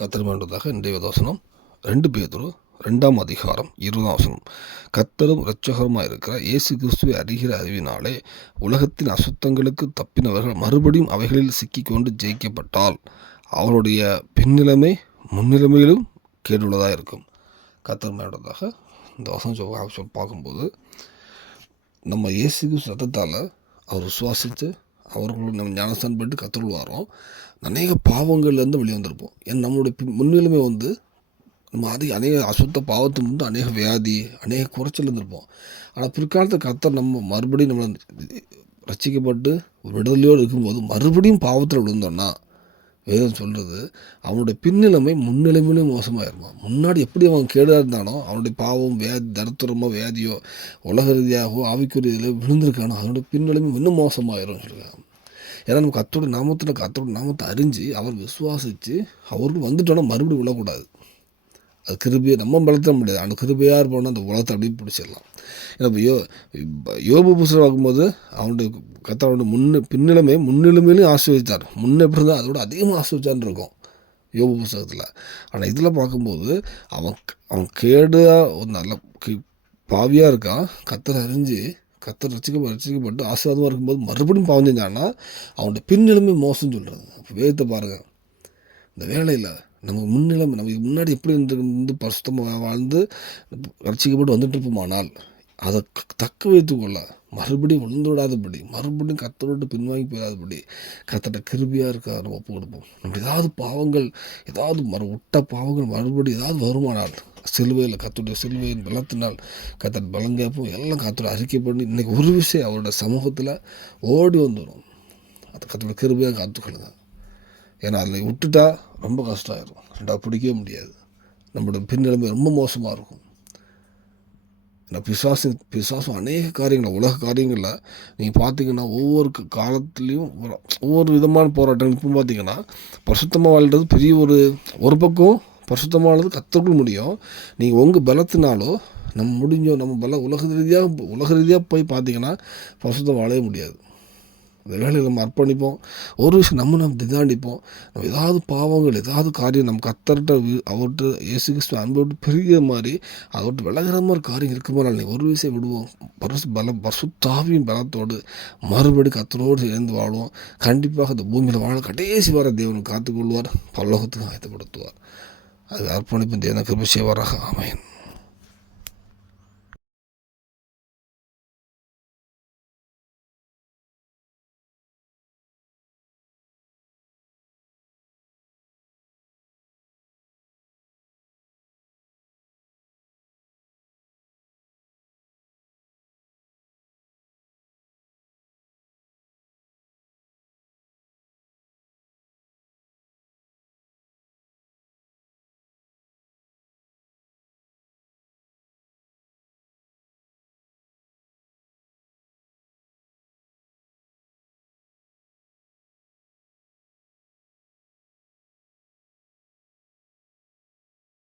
கர்த்தருமென்றதாக இன்றைய வேதவசனம் 2 பேதுரு 2ஆம் அதிகாரம் 20ஆம் வசனம். கர்த்தரும் இரட்சகருமாய் இருக்கிற இயேசு கிறிஸ்துவை அறிகிற அறிவினாலே உலகத்தின் அசுத்தங்களுக்கு தப்பினவர்கள் மறுபடியும் அவைகளில் சிக்கிக்கொண்டு ஜெயிக்கப்பட்டால் அவருடைய பின்னிலைமை முன்னிலைமையிலும் கேடுள்ளதாக இருக்கும். கர்த்தருமென்றதாக இந்த வசனம் பார்க்கும்போது நம்ம இயேசு கிறிஸ்து ரத்தத்தால் அவர் விசுவாசித்து அவர்களோட நம்ம ஞானஸ்தானம் பண்ணிட்டு கற்றுக்கொள் வரோம். அநேக பாவங்கள்லேருந்து வெளியே வந்திருப்போம். ஏன்னா நம்மளுடைய முன்னிலைமை நம்ம அநேக அசுத்த பாவத்தை வந்து அநேக வியாதி அநேக குறைச்சல் இருந்திருப்போம். ஆனால் பிற்காலத்தில் கர்த்தர் நம்ம மறுபடியும் நம்மளை ரட்சிக்கப்பட்டு ஒரு விடுதலையோடு இருக்கும்போது மறுபடியும் பாவத்தில் விழுந்தோன்னா வேதம் சொல்கிறது அவனுடைய பின்னிலைமை முன்னிலைமையிலும் மோசமாயிருமா. முன்னாடி எப்படி அவன் கேடாக இருந்தானோ அவனுடைய பாவம் வியாதி தரத்துரமோ வியாதியோ உலக ரீதியாகவோ ஆவிக்குரியதில் விழுந்திருக்கானோ அவனுடைய பின்னிலைமை இன்னும் மோசமாயிரும் சொல்லுவாங்க. ஏன்னா நம்ம கர்த்தருடைய நாமத்தை அறிஞ்சு அவர் விசுவாசித்து அவருக்கு வந்துட்டோன்னா மறுபடியும் விழக்கூடாது. அது கிருபையை நம்ம பலத்த முடியாது. அந்த கிருபையாக இருப்போம்னா அந்த உலகத்தை அப்படியே பிடிச்சிடலாம். ஏன்னா இப்போ யோபு புஸ்தகம் பார்க்கும்போது அவனுடைய கர்த்தருடைய பின்னிலைமை முன்னிலைமையிலையும் ஆசீர்வதித்தார். முன்ன எப்படி இருந்தால் அதோட அதிகமாக ஆசீர்வதிச்சான்னு இருக்கும் யோபு புஸ்தகத்தில். ஆனால் இதில் பார்க்கும்போது அவன் கேடாக ஒரு நல்ல பாவியாக இருக்கான். கர்த்தரை அறிஞ்சு கர்த்தர் ரசிக்கப்பட்டு ஆசீர்வாதமாக இருக்கும்போது மறுபடியும் பாவம் செஞ்சான்னா அவனுடைய பின்னிலைமை மோசம்னு சொல்கிறது. அப்போ வேதத்தை பாருங்கள். இந்த வேலையில் நமக்கு முன்னாடி எப்படி இருந்து பரிசுத்தமாக வாழ்ந்து ரட்சிக்கப்பட்டு வந்துட்டு இருப்போமானால் அதை தக்க வைத்துக்கொள்ள மறுபடியும் விழுந்து விடாதபடி மறுபடியும் கர்த்தரோடு பின்வாங்கி போயிடாதபடி கர்த்தர்ட்ட கிருபையாக இருக்க நம்ம ஒப்பு கொடுப்போம். நம்ம ஏதாவது பாவங்கள் விட்ட பாவங்கள் மறுபடியும் ஏதாவது வருமானால் சிலுவையில் கர்த்தருடைய சிலுவையின் பலத்தினால் கர்த்தர் பலம் கேட்போம். எல்லாம் கர்த்தரை அறிக்கை பண்ணி இன்றைக்கி ஒரு விஷயம் அவரோட சமூகத்தில் ஓடி வந்துடும். அது கர்த்தரோட கிருபையாக காத்துக்கொள்ளுங்க. ஏன்னா அதில் விட்டுட்டா ரொம்ப கஷ்டம் ஆயிடும். ரெண்டாவது பிடிக்கவே முடியாது. நம்மளோட பின்னிலைமை ரொம்ப மோசமாக இருக்கும். ஏன்னா பிசாசம் அநேக காரியங்கள் உலக காரியங்களில் நீங்கள் பார்த்தீங்கன்னா ஒவ்வொரு காலத்துலேயும் ஒவ்வொரு விதமான போராட்டங்கள். இப்போ பார்த்தீங்கன்னா பரிசுத்தமாக வாழ்கிறது பெரிய ஒரு பக்கம் பரிசுத்தமாக வாழ்றது கற்றுக்க முடியும். நீங்கள் உங்கள் பலத்தினாலோ நம்ம உலக ரீதியாக போய் பார்த்தீங்கன்னா பரிசுத்தம் வாழவே முடியாது. அந்த வேலையில் நம்ம அர்ப்பணிப்போம். ஒரு விஷயம் நம்ம திதாண்டிப்போம். நம்ம ஏதாவது பாவங்கள் ஏதாவது காரியம் நம்ம கர்த்தர்கிட்ட அவர்கிட்ட இயேசு கிறிஸ்து அன்பை விட்டு பெரிய மாதிரி அவர்கிட்ட விலகிற மாதிரி காரியம் இருக்கும்போது நீ ஒரு விஷயம் விடுவோம். பரிசுத்தாவியின் பலத்தோடு மறுபடி கர்த்தரோடு சேர்ந்து வாழுவோம். கண்டிப்பாக அந்த பூமியில் வாழ கடைசி வர தேவன் காத்துக்கொள்வார். பரலோகத்துக்கு ஆயத்தப்படுத்துவார். அது அர்ப்பணிப்பு தேவன் கிருபை செய்வாராக. ஆமென்.